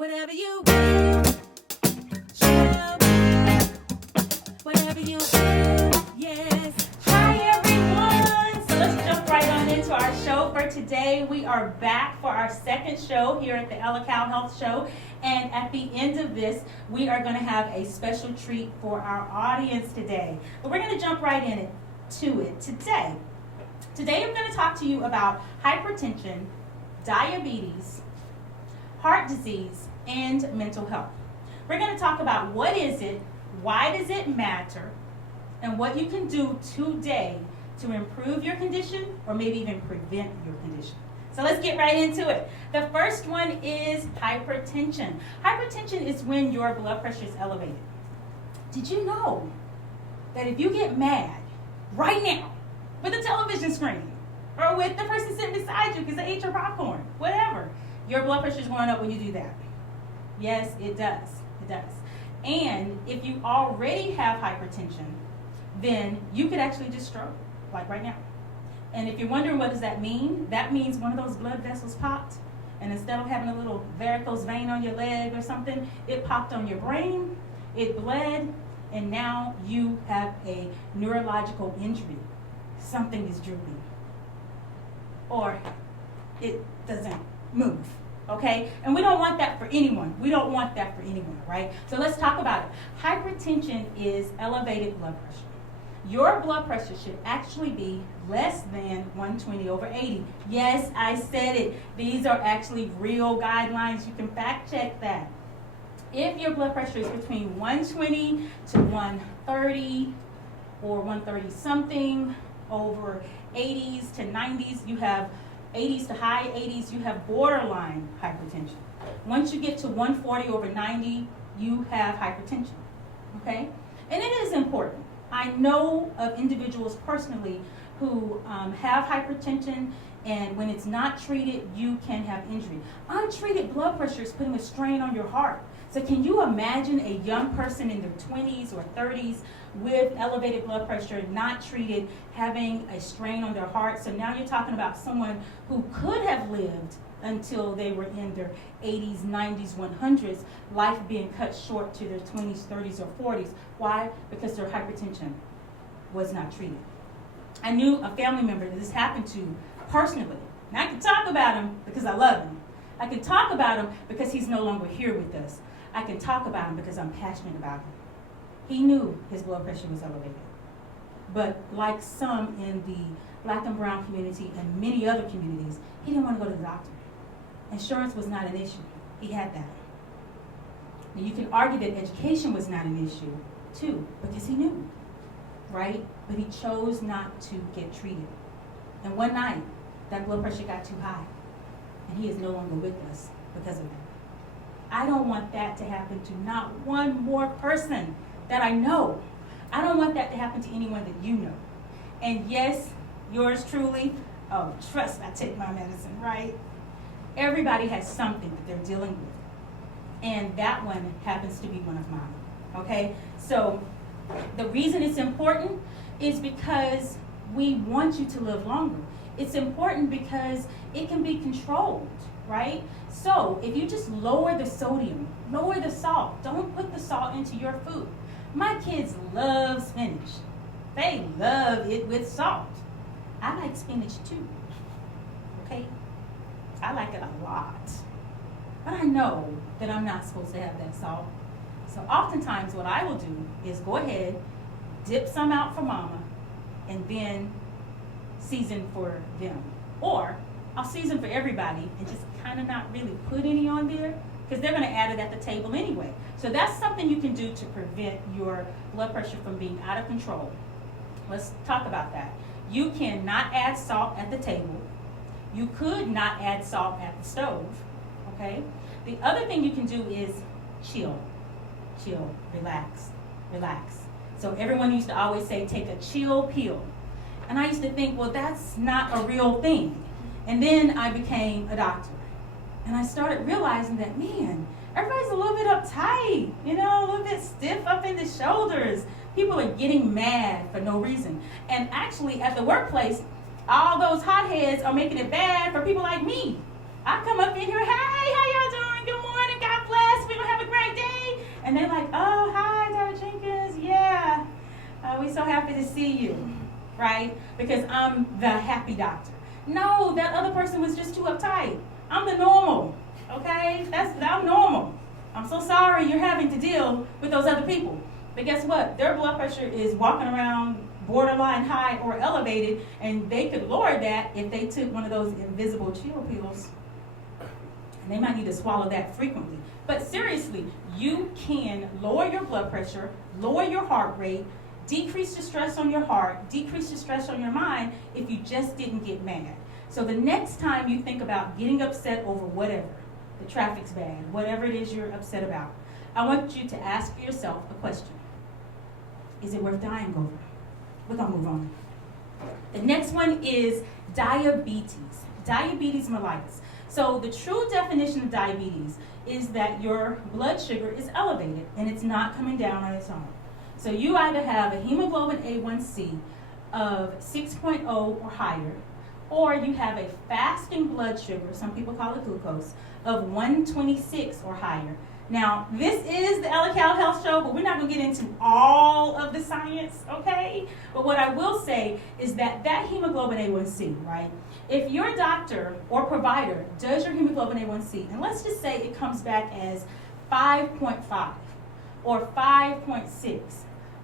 Whatever you will, shall be. Whatever you will, yes. Hi everyone! So let's jump right on into our show for today. We are back for our second show here at the Ellehcal Health Show. And at the end of this, we are going to have a special treat for our audience today. But we're going to jump right into it today. Today I'm going to talk to you about hypertension, diabetes, heart disease, and mental health. We're going to talk about what is it, why does it matter, and what you can do today to improve your condition or maybe even prevent your condition. So let's get right into it. The first one is hypertension. Hypertension is when your blood pressure is elevated. Did you know that if you get mad right now with a television screen or with the person sitting beside you because they ate your popcorn, whatever, your blood pressure is going up when you do that? Yes, it does. It does. And if you already have hypertension, then you could actually just stroke, like right now. And if you're wondering what does that mean, that means one of those blood vessels popped, and instead of having a little varicose vein on your leg or something, it popped on your brain, it bled, and now you have a neurological injury. Something is drooping. Or it doesn't move. Okay? And we don't want that for anyone. We don't want that for anyone, right? So let's talk about it. Hypertension is elevated blood pressure. Your blood pressure should actually be less than 120/80. Yes, I said it. These are actually real guidelines. You can fact check that. If your blood pressure is between 120 to 130 or 130 something, over 80s to 90s, you have 80s to high 80s, you have borderline hypertension. Once you get to 140/90, you have hypertension, okay? And it is important. I know of individuals personally who have hypertension, and when it's not treated, you can have injury. Untreated blood pressure is putting a strain on your heart. So can you imagine a young person in their 20s or 30s with elevated blood pressure, not treated, having a strain on their heart? So now you're talking about someone who could have lived until they were in their 80s, 90s, 100s, life being cut short to their 20s, 30s, or 40s. Why? Because their hypertension was not treated. I knew a family member that this happened to personally. And I can talk about him because I love him. I can talk about him because he's no longer here with us. I can talk about him because I'm passionate about him. He knew his blood pressure was elevated. But like some in the black and brown community and many other communities, he didn't want to go to the doctor. Insurance was not an issue. He had that. Now you can argue that education was not an issue too, because he knew, right? But he chose not to get treated. And one night, that blood pressure got too high, and he is no longer with us because of that. I don't want that to happen to not one more person that I know. I don't want that to happen to anyone that you know. And yes, yours truly, oh, trust me, I take my medicine, right? Everybody has something that they're dealing with. And that one happens to be one of mine, okay? So the reason it's important is because we want you to live longer. It's important because it can be controlled, right? So if you just lower the sodium, lower the salt, don't put the salt into your food. My kids love spinach. They love it with salt. I like spinach too, okay? I like it a lot. But I know that I'm not supposed to have that salt. So oftentimes what I will do is go ahead, dip some out for mama, and then season for them. Or I'll season for everybody and just kind of not really put any on there because they're going to add it at the table anyway. So that's something you can do to prevent your blood pressure from being out of control. Let's talk about that. You cannot add salt at the table. You could not add salt at the stove, okay? The other thing you can do is chill, relax. So everyone used to always say, take a chill pill. And I used to think, well, that's not a real thing. And then I became a doctor. And I started realizing that, man, everybody's a little bit uptight, a little bit stiff up in the shoulders. People are getting mad for no reason. And actually, at the workplace, all those hotheads are making it bad for people like me. I come up in here, hey, how y'all doing? Good morning, God bless. happy to see you, right? Because I'm the happy doctor. No, that other person was just too uptight. I'm the normal, okay? I'm normal. I'm so sorry you're having to deal with those other people. But guess what? Their blood pressure is walking around borderline high or elevated, and they could lower that if they took one of those invisible chill pills. And they might need to swallow that frequently. But seriously, you can lower your blood pressure, lower your heart rate, decrease the stress on your heart, decrease the stress on your mind if you just didn't get mad. So the next time you think about getting upset over whatever, the traffic's bad, whatever it is you're upset about, I want you to ask yourself a question. Is it worth dying over? We're going to move on. The next one is diabetes. Diabetes mellitus. So the true definition of diabetes is that your blood sugar is elevated and it's not coming down on its own. So you either have a hemoglobin A1C of 6.0 or higher, or you have a fasting blood sugar, some people call it glucose, of 126 or higher. Now, this is the Ellehcal Health Show, but we're not going to get into all of the science, okay? But what I will say is that hemoglobin A1C, right? If your doctor or provider does your hemoglobin A1C, and let's just say it comes back as 5.5 or 5.6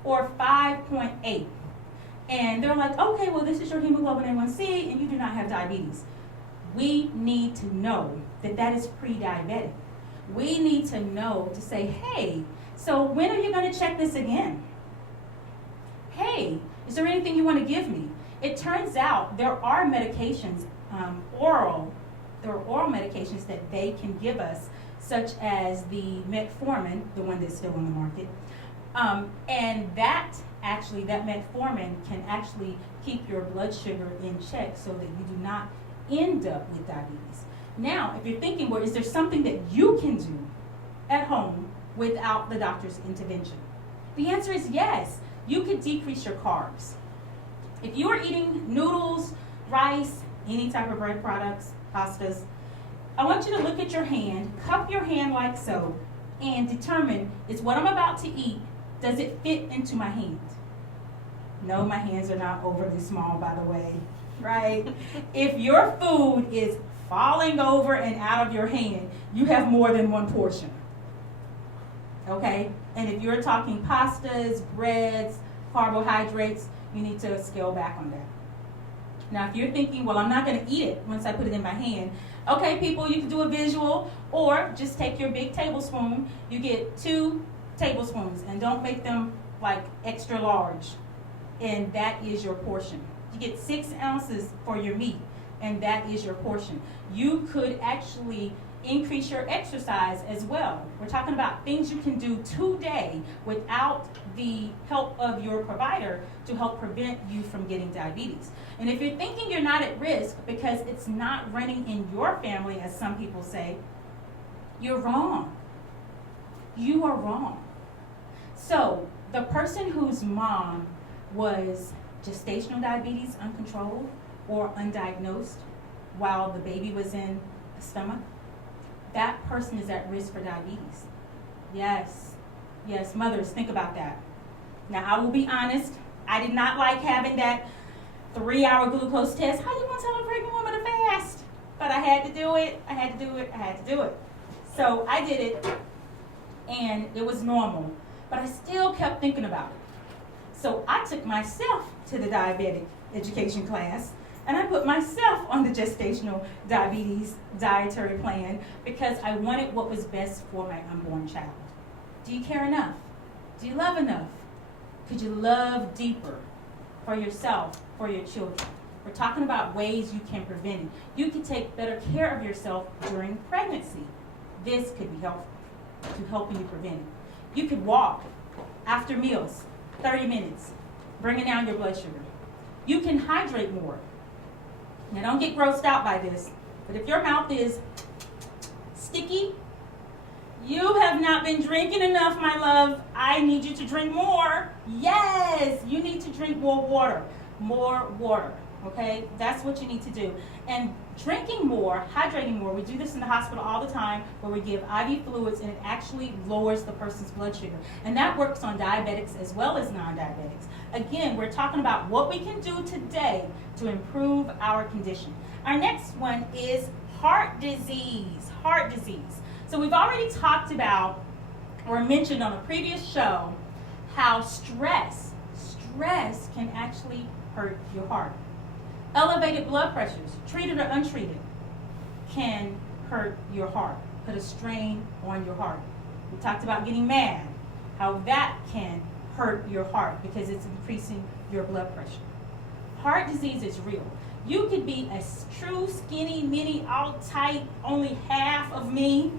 or 5.8, and they're like, okay, well, this is your hemoglobin A1C, and you do not have diabetes. We need to know that is pre-diabetic. We need to know to say, hey, so when are you going to check this again? Hey, is there anything you want to give me? It turns out there are medications, there are oral medications that they can give us, such as the metformin, the one that's still on the market, and that metformin can actually keep your blood sugar in check so that you do not end up with diabetes. Now, if you're thinking, well, is there something that you can do at home without the doctor's intervention? The answer is yes. You could decrease your carbs. If you are eating noodles, rice, any type of bread products, pastas, I want you to look at your hand, cup your hand like so, and determine, is what I'm about to eat, does it fit into my hand? No, my hands are not overly small, by the way, right? If your food is falling over and out of your hand, you have more than one portion. Okay? And if you're talking pastas, breads, carbohydrates, you need to scale back on that. Now, if you're thinking, well, I'm not going to eat it once I put it in my hand, okay, people, you can do a visual, or just take your big tablespoon. You get 2 tablespoons, and don't make them like extra large, and that is your portion. You get 6 ounces for your meat, and that is your portion. You could actually increase your exercise as well. We're talking about things you can do today without the help of your provider to help prevent you from getting diabetes. And if you're thinking you're not at risk because it's not running in your family, as some people say, you're wrong. You are wrong. So the person whose mom was gestational diabetes uncontrolled or undiagnosed while the baby was in the stomach, that person is at risk for diabetes. Yes, mothers, think about that. Now, I will be honest, I did not like having that 3-hour glucose test. How you want to tell a pregnant woman to fast? But I had to do it. So I did it, and it was normal. But I still kept thinking about it. So I took myself to the diabetic education class, and I put myself on the gestational diabetes dietary plan because I wanted what was best for my unborn child. Do you care enough? Do you love enough? Could you love deeper for yourself, for your children? We're talking about ways you can prevent it. You can take better care of yourself during pregnancy. This could be helpful to helping you prevent it. You could walk after meals, 30 minutes, bringing down your blood sugar. You can hydrate more. Now, don't get grossed out by this, but if your mouth is sticky, you have not been drinking enough, my love. I need you to drink more. Yes, you need to drink more water, okay? That's what you need to do. And Drinking more, hydrating more, we do this in the hospital all the time where we give IV fluids and it actually lowers the person's blood sugar. And that works on diabetics as well as non-diabetics. Again, we're talking about what we can do today to improve our condition. Our next one is heart disease. Heart disease. So we've already talked about or mentioned on a previous show how stress can actually hurt your heart. Elevated blood pressures, treated or untreated, can hurt your heart, put a strain on your heart. We talked about getting mad, how that can hurt your heart because it's increasing your blood pressure. Heart disease is real. You could be a true skinny, mini, all tight, only half of me,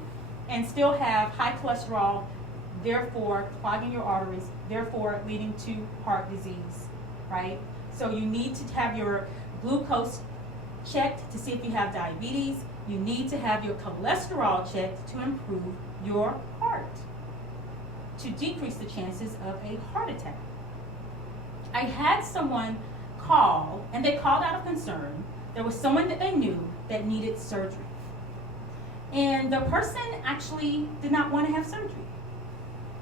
and still have high cholesterol, therefore clogging your arteries, therefore leading to heart disease, right? So you need to have your glucose checked to see if you have diabetes. You need to have your cholesterol checked to improve your heart, to decrease the chances of a heart attack. I had someone call, and they called out of concern. There was someone that they knew that needed surgery. And the person actually did not want to have surgery.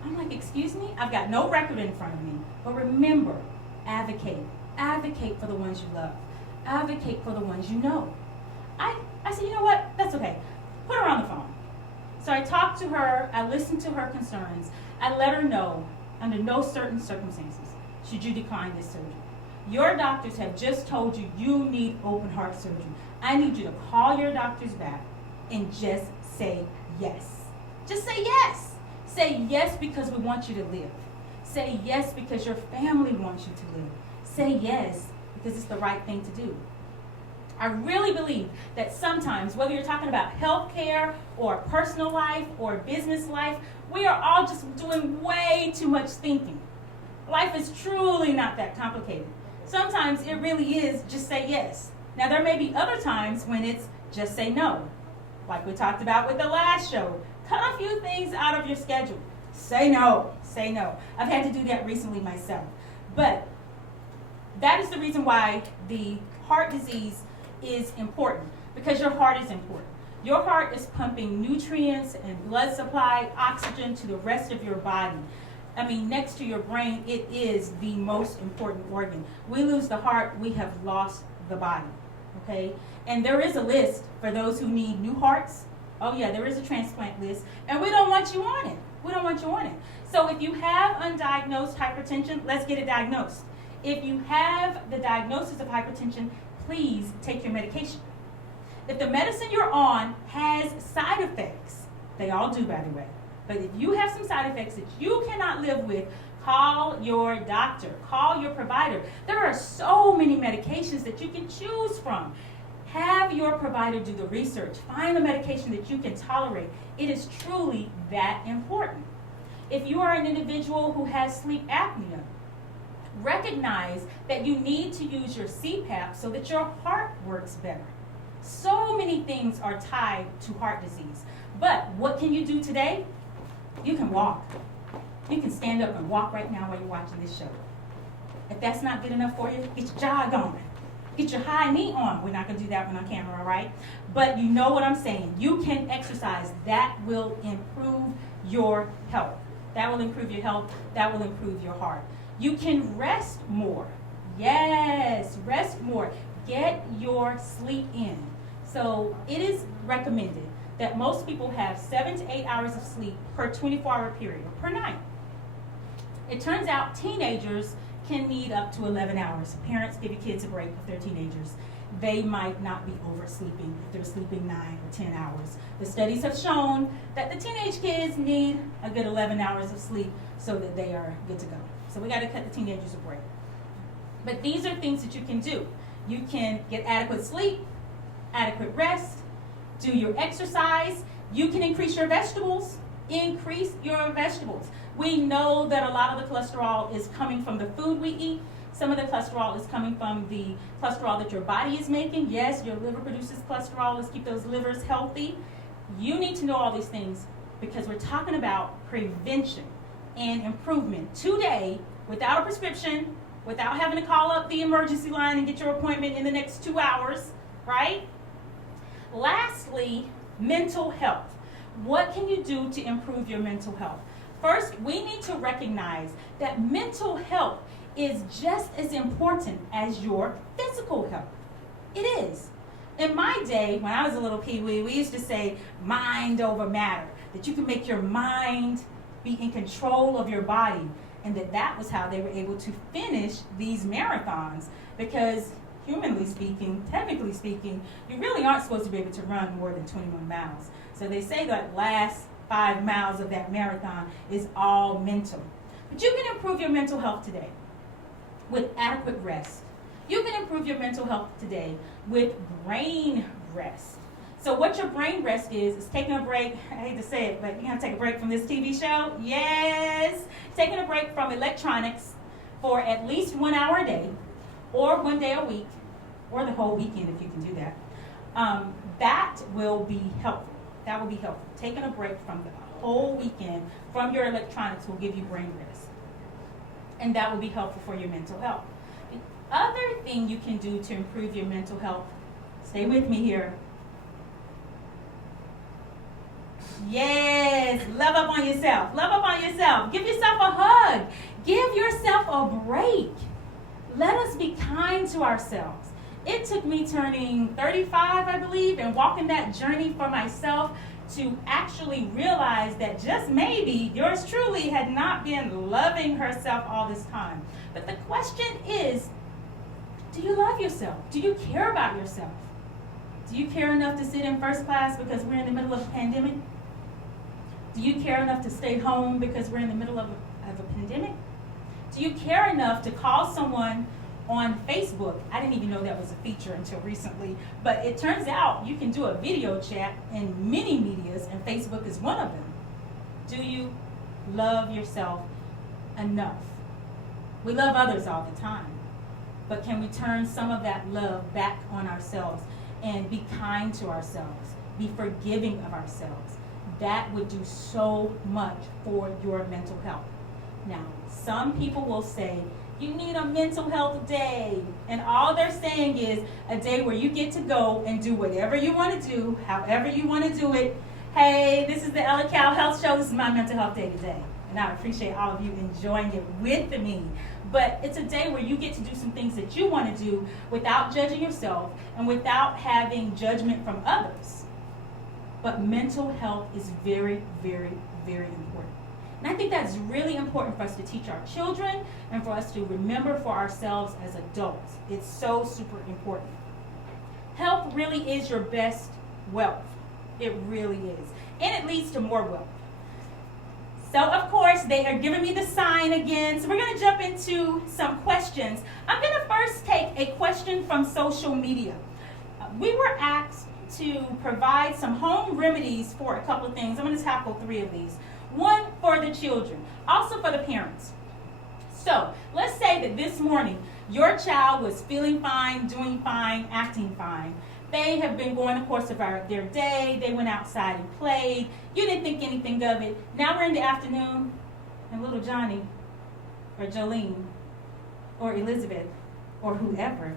I'm like, excuse me? I've got no record in front of me. But remember, advocate. Advocate for the ones you love. Advocate for the ones you know. I said, you know what? That's okay. Put her on the phone. So I talked to her. I listened to her concerns. I let her know, under no certain circumstances, should you decline this surgery. Your doctors have just told you you need open heart surgery. I need you to call your doctors back and just say yes. Just say yes. Say yes because we want you to live. Say yes because your family wants you to live. Say yes because it's the right thing to do. I really believe that sometimes, whether you're talking about healthcare or personal life or business life, we are all just doing way too much thinking. Life is truly not that complicated. Sometimes it really is just say yes. Now there may be other times when it's just say no. Like we talked about with the last show. Cut a few things out of your schedule. Say no. Say no. I've had to do that recently myself. But that is the reason why the heart disease is important, because your heart is important. Your heart is pumping nutrients and blood supply, oxygen to the rest of your body. I mean, next to your brain, it is the most important organ. We lose the heart, we have lost the body, okay? And there is a list for those who need new hearts. Oh yeah, there is a transplant list, and we don't want you on it. We don't want you on it. So if you have undiagnosed hypertension, let's get it diagnosed. If you have the diagnosis of hypertension, please take your medication. If the medicine you're on has side effects, they all do, by the way, but if you have some side effects that you cannot live with, call your doctor, call your provider. There are so many medications that you can choose from. Have your provider do the research. Find a medication that you can tolerate. It is truly that important. If you are an individual who has sleep apnea, recognize that you need to use your CPAP so that your heart works better. So many things are tied to heart disease. But what can you do today? You can walk. You can stand up and walk right now while you're watching this show. If that's not good enough for you, get your jog on. Get your high knee on. We're not going to do that one on camera, all right? But you know what I'm saying. You can exercise. That will improve your health. That will improve your health. That will improve your heart. You can rest more. Yes, rest more. Get your sleep in. So it is recommended that most people have 7 to 8 hours of sleep per 24-hour period, per night. It turns out teenagers can need up to 11 hours. Parents, give your kids a break if they're teenagers. They might not be oversleeping if they're sleeping 9 or 10 hours. The studies have shown that the teenage kids need a good 11 hours of sleep so that they are good to go. So we got to cut the teenagers a break. But these are things that you can do. You can get adequate sleep, adequate rest, do your exercise. You can increase your vegetables. Increase your vegetables. We know that a lot of the cholesterol is coming from the food we eat. Some of the cholesterol is coming from the cholesterol that your body is making. Yes, your liver produces cholesterol. Let's keep those livers healthy. You need to know all these things because we're talking about prevention and improvement today without a prescription, without having to call up the emergency line and get your appointment in the next 2 hours, right? Lastly, mental health. What can you do to improve your mental health? First, we need to recognize that mental health is just as important as your physical health. It is. In my day, when I was a little peewee, we used to say mind over matter, that you can make your mind be in control of your body, and that was how they were able to finish these marathons, because humanly speaking, technically speaking, you really aren't supposed to be able to run more than 21 miles. So they say that last 5 miles of that marathon is all mental. But you can improve your mental health today with adequate rest. You can improve your mental health today with brain rest. So what your brain rest is taking a break. I hate to say it, but you have to take a break from this TV show. Yes, taking a break from electronics for at least 1 hour a day, or 1 day a week, or the whole weekend if you can do that. That will be helpful. That will be helpful. Taking a break from the whole weekend from your electronics will give you brain rest. And that will be helpful for your mental health. The other thing you can do to improve your mental health, stay with me here. Yes, love up on yourself. Love up on yourself. Give yourself a hug. Give yourself a break. Let us be kind to ourselves. It took me turning 35, I believe, and walking that journey for myself to actually realize that just maybe yours truly had not been loving herself all this time. But the question is, do you love yourself? Do you care about yourself? Do you care enough to sit in first class because we're in the middle of a pandemic? Do you care enough to stay home because we're in the middle of a pandemic? Do you care enough to call someone on Facebook? I didn't even know that was a feature until recently, but it turns out you can do a video chat in many medias, and Facebook is one of them. Do you love yourself enough? We love others all the time, but can we turn some of that love back on ourselves and be kind to ourselves, be forgiving of ourselves? That would do so much for your mental health. Now, some people will say, you need a mental health day. And all they're saying is a day where you get to go and do whatever you want to do, however you want to do it. Hey, this is the Ellehcal Health Show. This is my mental health day today. And I appreciate all of you enjoying it with me. But it's a day where you get to do some things that you want to do without judging yourself and without having judgment from others. But mental health is very, very, very important. And I think that's really important for us to teach our children and for us to remember for ourselves as adults. It's so super important. Health really is your best wealth. It really is. And it leads to more wealth. So, of course, they are giving me the sign again. So we're going to jump into some questions. I'm going to first take a question from social media. We were asked to provide some home remedies for a couple of things. I'm going to tackle 3 of these. One for the children, also for the parents. So let's say that this morning your child was feeling fine, doing fine, acting fine. They have been going the course of their day. They went outside and played. You didn't think anything of it. Now we're in the afternoon, and little Johnny, or Jolene, or Elizabeth, or whoever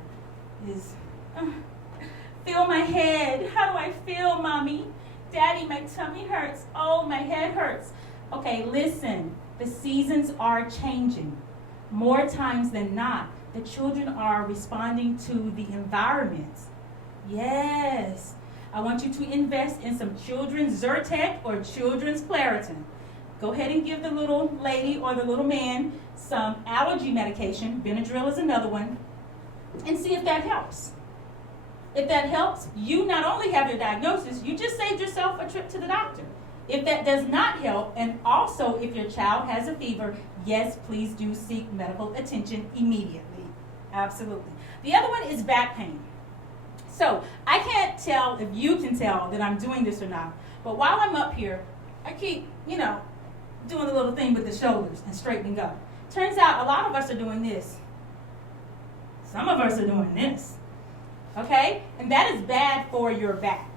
is, feel my head. How do I feel, Mommy? Daddy, my tummy hurts. Oh, my head hurts. Okay, listen. The seasons are changing. More times than not, the children are responding to the environments. Yes. I want you to invest in some children's Zyrtec or children's Claritin. Go ahead and give the little lady or the little man some allergy medication. Benadryl is another one. And see if that helps. If that helps, you not only have your diagnosis, you just saved yourself a trip to the doctor. If that does not help, and also if your child has a fever, yes, please do seek medical attention immediately. Absolutely. The other one is back pain. So I can't tell if you can tell that I'm doing this or not, but while I'm up here, I keep, doing a little thing with the shoulders and straightening up. Turns out a lot of us are doing this. Some of us are doing this. Okay? And that is bad for your back.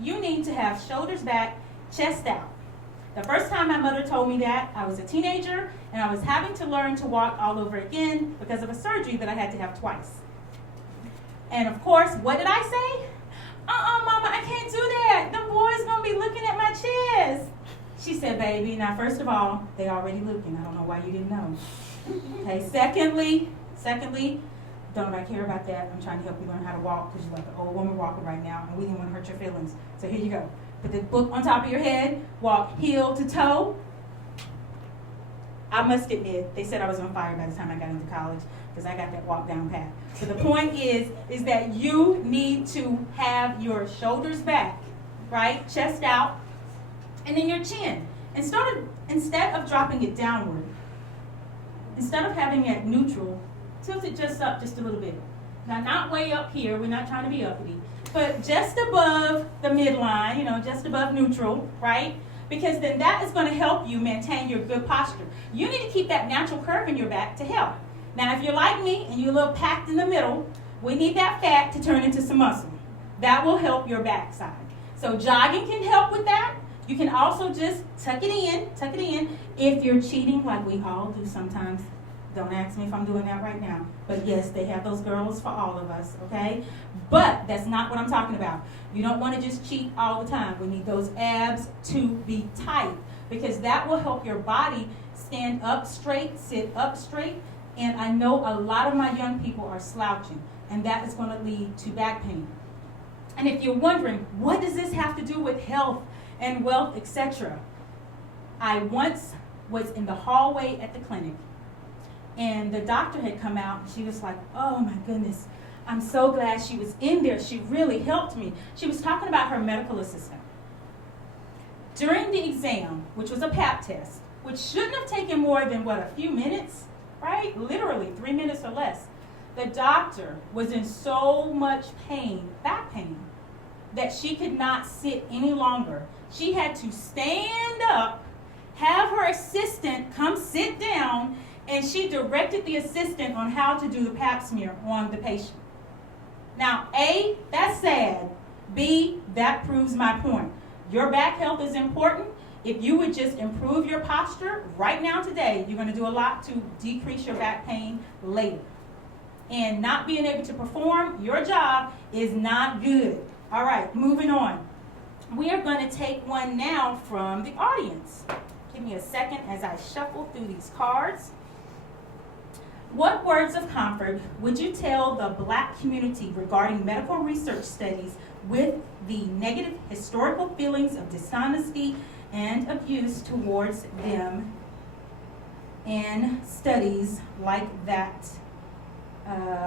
You need to have shoulders back, chest out. The first time my mother told me that, I was a teenager and I was having to learn to walk all over again because of a surgery that I had to have twice. And of course, what did I say? Mama, I can't do that. The boy's going to be looking at my chest. She said, baby, now first of all, they already looking. I don't know why you didn't know. Okay, secondly, don't I care about that? I'm trying to help you learn how to walk because you're like an old woman walking right now, and we didn't want to hurt your feelings. So here you go. Put the book on top of your head, walk heel to toe. I must admit, they said I was on fire by the time I got into college because I got that walk down pat. So the point is that you need to have your shoulders back, right? Chest out, and then your chin. Instead of dropping it downward, instead of having it neutral, tilt it just up just a little bit. Now, not way up here. We're not trying to be uppity. But just above the midline, just above neutral, right? Because then that is going to help you maintain your good posture. You need to keep that natural curve in your back to help. Now, if you're like me and you're a little packed in the middle, we need that fat to turn into some muscle. That will help your backside. So jogging can help with that. You can also just tuck it in. If you're cheating, like we all do sometimes, don't ask me if I'm doing that right now. But yes, they have those girls for all of us, okay? But that's not what I'm talking about. You don't want to just cheat all the time. We need those abs to be tight because that will help your body stand up straight, sit up straight. And I know a lot of my young people are slouching, and that is going to lead to back pain. And if you're wondering, what does this have to do with health and wealth, etc.? I once was in the hallway at the clinic, and the doctor had come out, and she was like, oh my goodness, I'm so glad she was in there. She really helped me. She was talking about her medical assistant. During the exam, which was a pap test, which shouldn't have taken more than, a few minutes, right? Literally 3 minutes or less. The doctor was in so much pain, back pain, that she could not sit any longer. She had to stand up, have her assistant come sit down, and she directed the assistant on how to do the pap smear on the patient. Now, A, that's sad. B, that proves my point. Your back health is important. If you would just improve your posture right now today, you're going to do a lot to decrease your back pain later. And not being able to perform your job is not good. All right, moving on. We are going to take one now from the audience. Give me a second as I shuffle through these cards. What words of comfort would you tell the Black community regarding medical research studies with the negative historical feelings of dishonesty and abuse towards them in studies like that,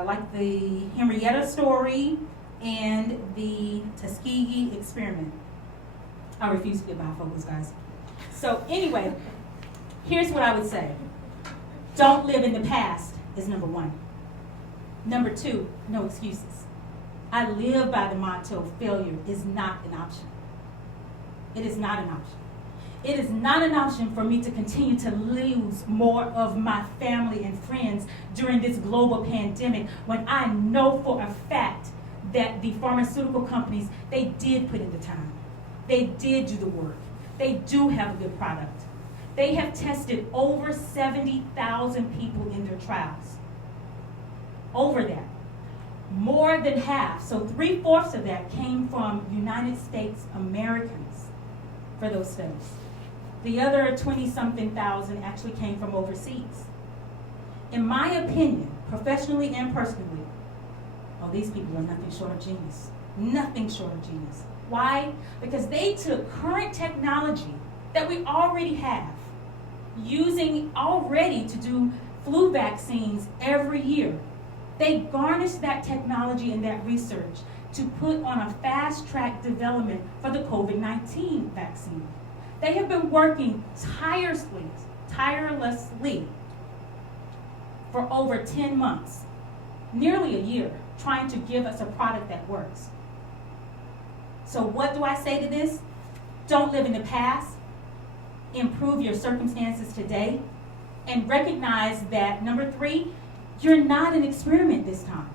like the Henrietta story and the Tuskegee experiment? I refuse to get bifocals, guys. So anyway, here's what I would say. Don't live in the past is number one. Number two, no excuses. I live by the motto, failure is not an option. It is not an option. It is not an option for me to continue to lose more of my family and friends during this global pandemic when I know for a fact that the pharmaceutical companies, they did put in the time. They did do the work. They do have a good product. They have tested over 70,000 people in their trials. Over that. More than half, so 3/4 of that came from United States Americans for those studies. The other 20-something thousand actually came from overseas. In my opinion, professionally and personally, these people are nothing short of genius. Nothing short of genius. Why? Because they took current technology that we already have, using already to do flu vaccines every year. They garnished that technology and that research to put on a fast-track development for the COVID-19 vaccine. They have been working tirelessly for over 10 months, nearly a year, trying to give us a product that works. So what do I say to this? Don't live in the past. Improve your circumstances today. And recognize that, number 3, you're not an experiment this time.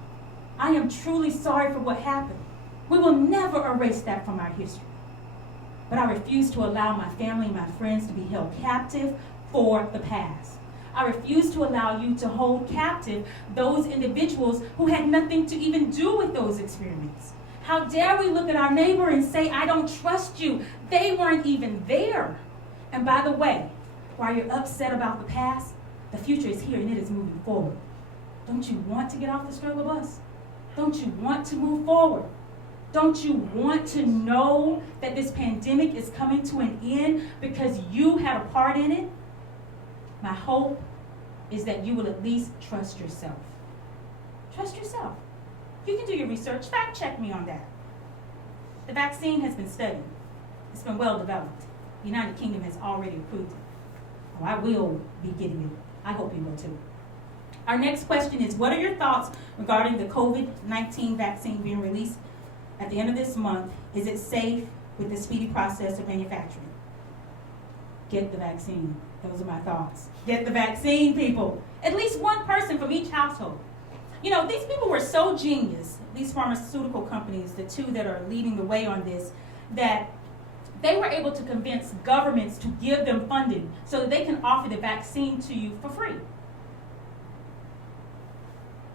I am truly sorry for what happened. We will never erase that from our history. But I refuse to allow my family and my friends to be held captive for the past. I refuse to allow you to hold captive those individuals who had nothing to even do with those experiments. How dare we look at our neighbor and say, I don't trust you. They weren't even there. And by the way, while you're upset about the past, the future is here and it is moving forward. Don't you want to get off the struggle bus? Don't you want to move forward? Don't you want to know that this pandemic is coming to an end because you had a part in it? My hope is that you will at least trust yourself. Trust yourself. You can do your research. Fact check me on that. The vaccine has been studied. It's been well developed. The United Kingdom has already approved it. Oh, I will be getting it. I hope you will too. Our next question is, what are your thoughts regarding the COVID-19 vaccine being released at the end of this month? Is it safe with the speedy process of manufacturing? Get the vaccine. Those are my thoughts. Get the vaccine, people. At least one person from each household. You know, these people were so genius, these pharmaceutical companies, the two that are leading the way on this, that they were able to convince governments to give them funding so that they can offer the vaccine to you for free.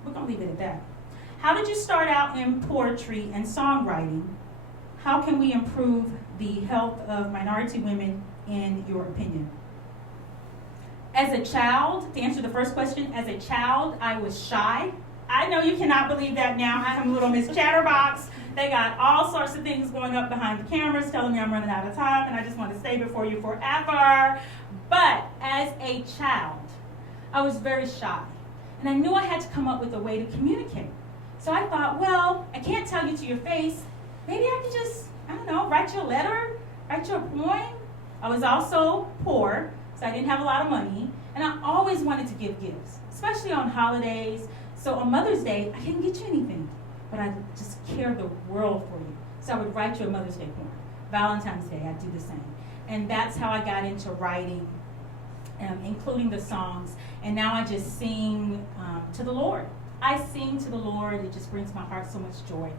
We're going to leave it at that. How did you start out in poetry and songwriting? How can we improve the health of minority women, in your opinion? As a child, to answer the first question, as a child, I was shy. I know you cannot believe that now. I am little Miss Chatterbox. They got all sorts of things going up behind the cameras telling me I'm running out of time and I just want to stay before you forever. But as a child, I was very shy. And I knew I had to come up with a way to communicate. So I thought, well, I can't tell you to your face. Maybe I could just, I don't know, write you a letter, write you a poem. I was also poor, so I didn't have a lot of money. And I always wanted to give gifts, especially on holidays. So on Mother's Day, I didn't get you anything, but I just cared the world for you. So I would write you a Mother's Day poem. Valentine's Day, I'd do the same. And that's how I got into writing, including the songs. And now I just sing to the Lord. I sing to the Lord. It just brings my heart so much joy.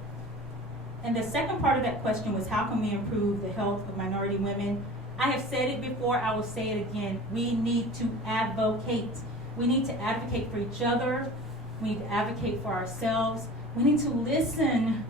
And the second part of that question was, how can we improve the health of minority women? I have said it before, I will say it again. We need to advocate. We need to advocate for each other. We need to advocate for ourselves. We need to listen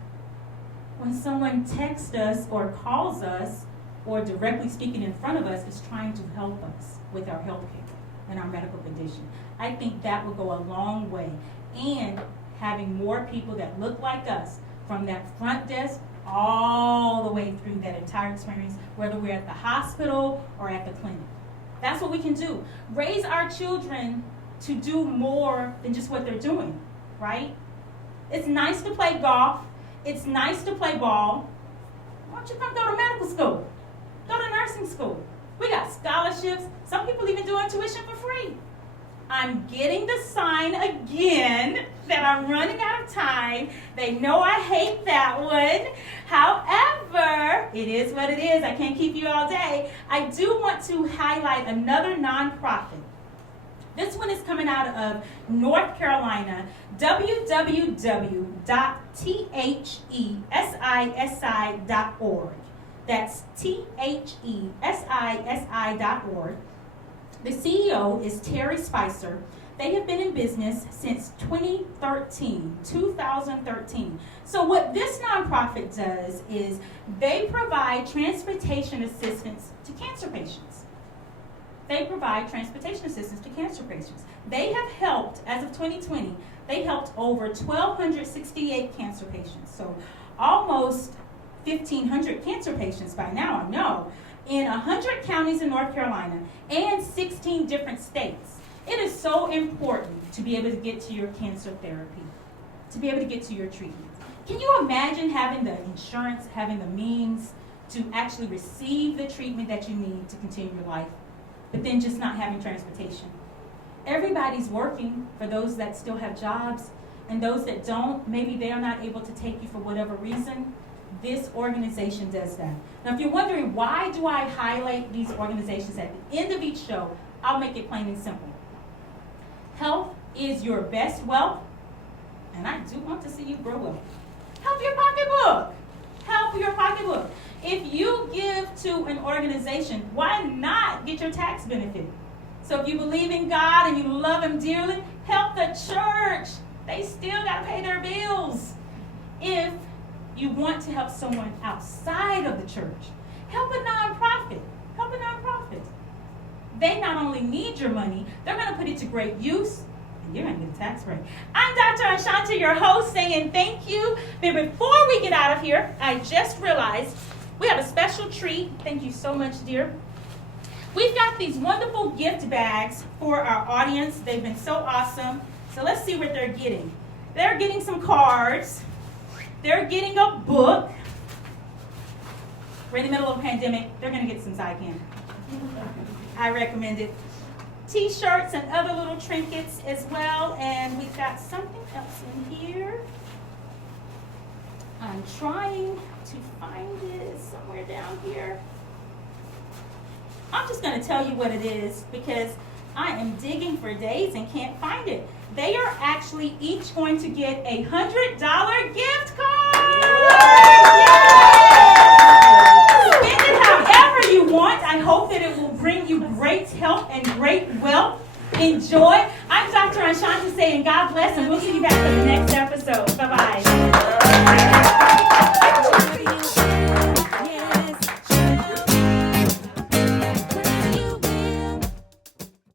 when someone texts us or calls us or directly speaking in front of us is trying to help us with our health care and our medical condition. I think that will go a long way. And having more people that look like us from that front desk all the way through that entire experience, whether we're at the hospital or at the clinic. That's what we can do. Raise our children to do more than just what they're doing, right? It's nice to play golf. It's nice to play ball. Why don't you come go to medical school? Go to nursing school. We got scholarships. Some people even doing tuition for free. I'm getting the sign again that I'm running out of time. They know I hate that one. However, it is what it is. I can't keep you all day. I do want to highlight another nonprofit. This one is coming out of North Carolina, www.thesisi.org. That's thesisi.org. The CEO is Terry Spicer. They have been in business since 2013. So what this nonprofit does is they provide transportation assistance to cancer patients. They provide transportation assistance to cancer patients. They have helped, as of 2020, they helped over 1,268 cancer patients. So almost 1,500 cancer patients by now, I know, in 100 counties in North Carolina and 16 different states. It is so important to be able to get to your cancer therapy, to be able to get to your treatment. Can you imagine having the insurance, having the means to actually receive the treatment that you need to continue your life, but then just not having transportation? Everybody's working, for those that still have jobs, and those that don't, maybe they are not able to take you for whatever reason. This organization does that. Now, if you're wondering why do I highlight these organizations at the end of each show, I'll make it plain and simple. Health is your best wealth, and I do want to see you grow wealth. Help your pocketbook. Help your pocketbook. If you give to an organization, why not get your tax benefit? So if you believe in God and you love Him dearly, help the church. They still got to pay their bills. If you want to help someone outside of the church, help a nonprofit. Help a nonprofit. They not only need your money, they're going to put it to great use, and you're going to get a tax break. I'm Dr. Ashanta, your host, saying thank you. But before we get out of here, I just realized we have a special treat. Thank you so much, dear. We've got these wonderful gift bags for our audience. They've been so awesome. So let's see what they're getting. They're getting some cards. They're getting a book. We're in the middle of a pandemic. They're going to get some Zycan. I recommend it. T-shirts and other little trinkets as well. And we've got something else in here. I'm trying to find it somewhere down here. I'm just going to tell you what it is because I am digging for days and can't find it. They are actually each going to get a $100 gift card. Spend it however you want. I hope that it will bring you great health and great wealth. Enjoy. I'm Dr. Ashanta saying God bless, and we'll see you back for the next episode. Bye-bye.